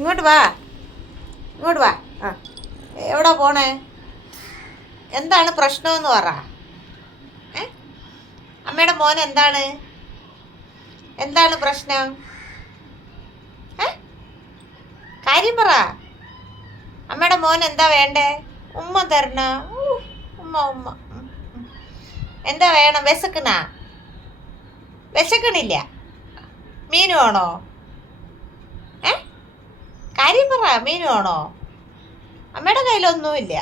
ഇങ്ങോട്ട് വാ, ഇങ്ങോട്ട് വാ. ആ, എവിടെ പോണേ? എന്താണ് പ്രശ്നമെന്ന് പറ. ഏ അമ്മയുടെ മോൻ എന്താണ് എന്താണ് പ്രശ്നം? ഏ കാര്യം പറ. അമ്മയുടെ മോൻ എന്താ വേണ്ടേ? ഉമ്മ തരണ? ഉമ്മ ഉമ്മ. എന്താ വേണം? വിശക്കണില്ല? മീൻ വേണോ? ഏ കാര്യം പറ. മീൻ വേണോ? അമ്മയുടെ കയ്യിലൊന്നുമില്ല.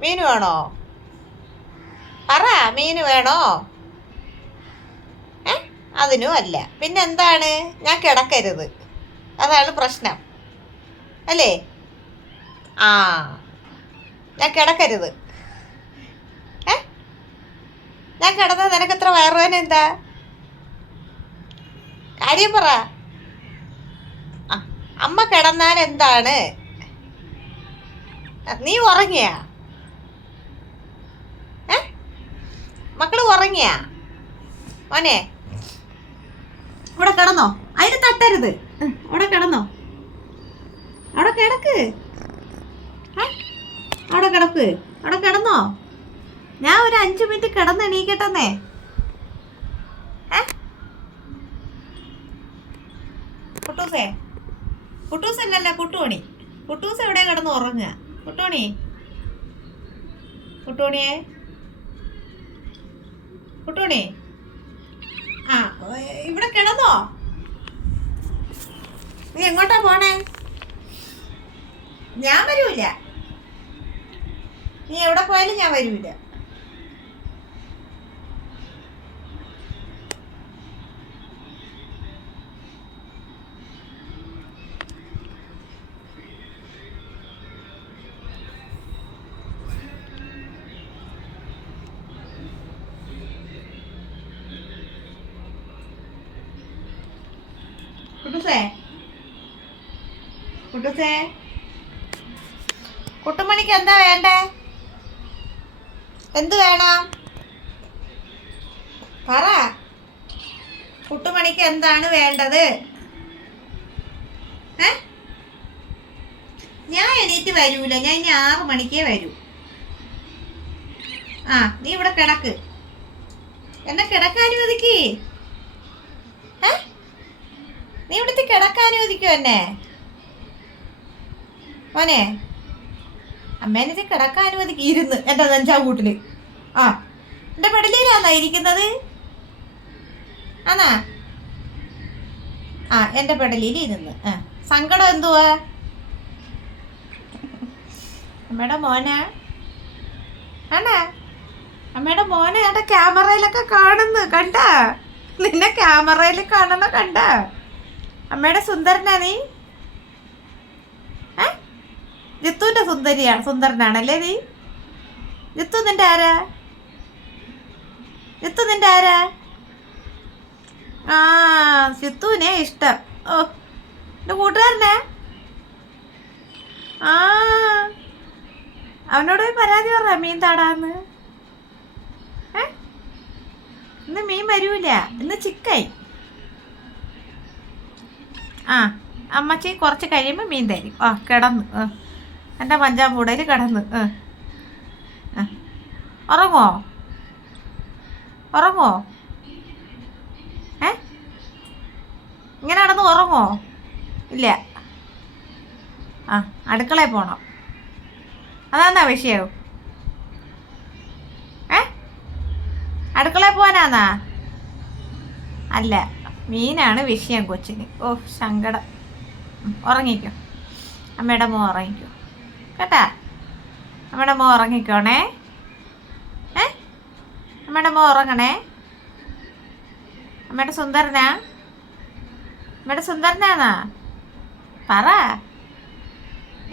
മീൻ വേണോ? പറ, മീൻ വേണോ? ഏ അതിനും അല്ല. പിന്നെന്താണ്? ഞാൻ കിടക്കരുത്, അതാണ് പ്രശ്നം അല്ലേ? ആ, ഞാൻ കിടക്കരുത്. ഏ ഞാൻ കിടന്നാൽ നിനക്കെത്ര വയറുവേന? എന്താ കാര്യം പറ. ആ, അമ്മ കിടന്നാൽ എന്താണ്? നീ ഉറങ്ങിയാ? ഏ മക്കള് ഉറങ്ങിയാ? മോനെ, ഇവിടെ കിടന്നോ? അതിന് തട്ടരുത്. അവിടെ കിടന്നോ? അവിടെ കിടക്ക്. അവിടെ കിടക്ക്. അവിടെ കിടന്നോ? ഞാൻ ഒരു 5 മിനിറ്റ് കിടന്ന് എണീക്കട്ടെന്നേ. കുട്ടൂസേ, കുട്ടൂസല്ലല്ല, കുട്ടുമണി. കുട്ടൂസ് എവിടെ കിടന്ന് ഉറങ്ങുക? കുട്ടുമണി, കുട്ടുമണിയെ, കുട്ടുമണി. ആ, ഇവിടെ കിടന്നോ? നീ എങ്ങോട്ടാ പോണേ? ഞാൻ വരൂല. നീ എവിടെ പോയാലും ഞാൻ വരൂല. കുട്ടൂസേ, കുട്ടൂസേ, കുട്ടുമണിക്ക് എന്താ വേണ്ടേ? എന്ത് വേണം? പറ. കുട്ടുമണിക്ക് എന്താണ് വേണ്ടത്? ഞാൻ എണീറ്റ് വരൂല. ഞാൻ ഇനി 6 മണിക്കേ വരൂ. ആ, നീ ഇവിടെ കിടക്ക്. എന്നെ കിടക്കാനുവദിക്ക്. നീ ഇവിടുത്തെ കിടക്കാനുവദിക്കൂ എന്നെ. മോനെ, അമ്മേനെ കിടക്കാനുവദിക്ക്. ഇരുന്ന് എൻ്റെ 5-ാം കൂട്ടില്. ആ, എൻ്റെ പെടലിയിലാന്നാ ഇരിക്കുന്നത്? ആന്നാ? ആ, എൻ്റെ പെടലിയിൽ ഇരുന്ന്. സങ്കടം എന്തുവാ? അമ്മയുടെ മോനാ? ആണാ? അമ്മയുടെ മോനെ അവിടെ ക്യാമറയിലൊക്കെ കാണുന്നു. കണ്ട? നിന്നെ ക്യാമറയിൽ കാണണ കണ്ട? അമ്മയുടെ സുന്ദരനാ നീ? ജിത്തുവിന്റെ സുന്ദരനാണല്ലേ നീ? ജിത്തു നിന്റെ ആരാ? ജിത്തു നിന്റെ ആരാ? ആ, ജിത്തുവിനെ ഇഷ്ടം. ഓ, എൻ്റെ കൂട്ടുകാരനാ? ആ, അവനോട് പോയി പരാതി പറ, മീൻ താടാന്ന്. ഇന്ന് മീൻ വരൂല, ഇന്ന് ചിക്കൻ. ആ, അമ്മച്ചി കുറച്ച് കഴിയുമ്പോൾ മീൻ തരും. ആ, കിടന്നു. എൻ്റെ 5-ാം കൂടയിൽ കിടന്ന്. ഉറങ്ങോ? ഉറങ്ങോ? ഇങ്ങനെ കിടന്ന് ഉറങ്ങോ? ഇല്ല. ആ, അടുക്കളയിൽ പോണം. അതാന്നാ വിഷയം? അടുക്കളയിൽ പോകാനാന്നാ? അല്ല, മീനാണ് വിഷയം കൊച്ചിന്. ഓ, സങ്കടം. ഉറങ്ങിക്കോ, അമ്മയുടെ മോൻ ഉറങ്ങിക്കോ കേട്ടാ. അമ്മയുടെ മോൻ ഉറങ്ങിക്കോണേ. അമ്മയുടെ മോൻ ഉറങ്ങണേ. അമ്മയുടെ സുന്ദരനാ? അമ്മയുടെ സുന്ദരനാന്നാ? പറ,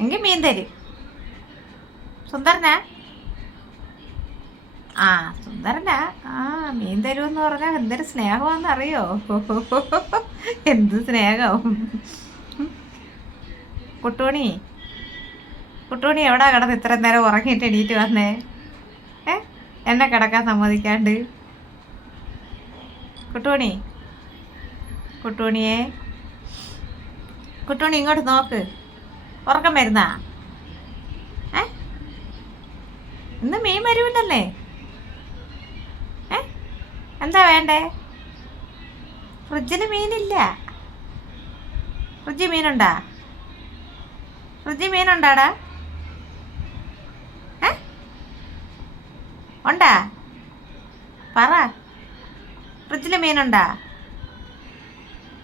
എങ്കിൽ മീൻ തരും. സുന്ദരനാ? ആ, സുന്ദരനാ. ആ, മീൻ തരുമെന്ന് പറഞ്ഞാൽ എന്തൊരു സ്നേഹമാണെന്നറിയോ? എന്ത് സ്നേഹം. കുട്ടുമണി, കുട്ടുമണി എവിടാ കിടന്ന് ഇത്ര നേരം ഉറങ്ങിയിട്ട് എണീറ്റ് വന്നേ? എന്നെ കിടക്കാൻ സമ്മതിക്കാണ്ട്. കുട്ടുമണി, കുട്ടുമണിയെ, കുട്ടുമണി ഇങ്ങോട്ട് നോക്ക്. ഉറക്കം വരുന്നാ? ഏ ഇന്ന് മീൻ വരുമില്ലല്ലേ? ഏ എന്താ വേണ്ടേ? ഫ്രിഡ്ജിൽ മീനില്ല. ഫ്രിഡ്ജിൽ മീനുണ്ടാ? ഫ്രിഡ്ജിൽ മീനുണ്ടാടാ? ഏ ഉണ്ടാ? പറ. ഫ്രിഡ്ജിൽ മീനുണ്ടാ?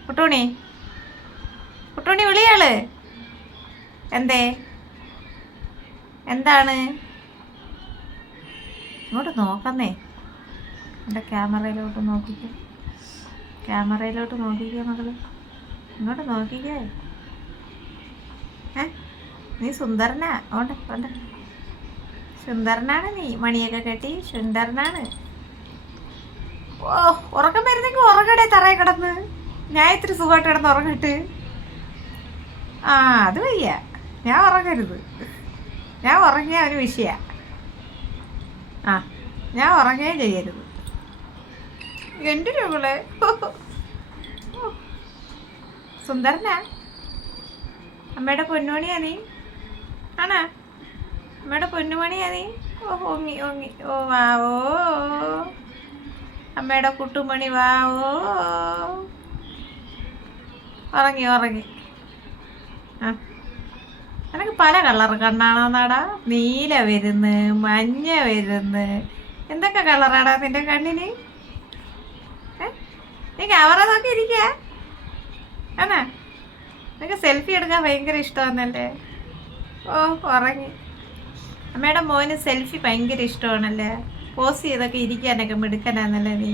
കുട്ടൂണി കുട്ടൂണി വിളിയാള്. എന്തേ? എന്താണ്? ഇങ്ങോട്ട് നോക്കുന്നേ. എൻ്റെ ക്യാമറയിലോട്ട് നോക്കിക്കേ. ക്യാമറയിലോട്ട് നോക്കിക്കേ മകള്. ഇങ്ങോട്ട് നോക്കിക്കേ. ഏ നീ സുന്ദരനാ. ഓണ്ട് ഓണ്ട് സുന്ദരനാണ് നീ. മണിയൊക്കെ കെട്ടി സുന്ദരനാണ്. ഓ ഉറക്കം വരുന്നെങ്കിൽ ഉറങ്ങടേ തറയെ കിടന്ന്. ഞാൻ ഇത്തിരി സുഖമായിട്ട് കിടന്ന് ഉറങ്ങിട്ട്. ആ അത് വയ്യ. ഞാൻ ഉറങ്ങരുത്. ഞാൻ ഉറങ്ങിയ ഒരു വിഷയ. ആ ഞാൻ ഉറങ്ങുകയും ചെയ്യരുത്. എൻ്റെ രൂപളെ സുന്ദരനാ. അമ്മയുടെ പൊന്നുമണിയാ നീ. ആണാ? അമ്മയുടെ പൊന്നുമണിയാ നീ. ഓ ഓങ്ങി ഓങ്ങി. ഓ വാവോ അമ്മയുടെ കുട്ടുമണി വാവോ. ഉറങ്ങി ഉറങ്ങി. ആ നിനക്ക് പല കളർ കണ്ണാണോന്നാടാ? നീല വരുന്ന്, മഞ്ഞ വരുന്ന്, എന്തൊക്കെ കളറാടാ നിന്റെ കണ്ണിന്? നീ ക്യാമറ നോക്കി ഇരിക്ക ആണാ? നിനക്ക് സെൽഫി എടുക്കാൻ ഭയങ്കര ഇഷ്ടമാണല്ലേ? ഓ ഉറങ്ങി. അമ്മയുടെ മോന് സെൽഫി ഭയങ്കര ഇഷ്ടമാണല്ലേ? പോസ് ചെയ്തൊക്കെ ഇരിക്കാനൊക്കെ മിടുക്കനാന്നല്ലേ നീ?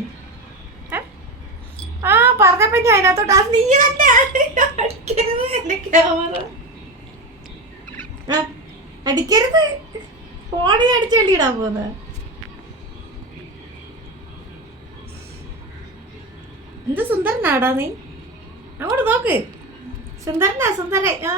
ആ പറഞ്ഞപ്പോ ഞാൻ അതിനകത്തോട്ട് അത് നീ തന്നെ അടിക്കരുത്. എന്റെ ക്യാമറ അടിക്കരുത്. ഫോണിൽ അടിച്ചു വേണ്ടിയിടാൻ പോകുന്ന. എന്ത് സുന്ദരനാടാ നീ. അങ്ങോട്ട് നോക്ക്. സുന്ദരനാ സുന്ദരൻ. ആ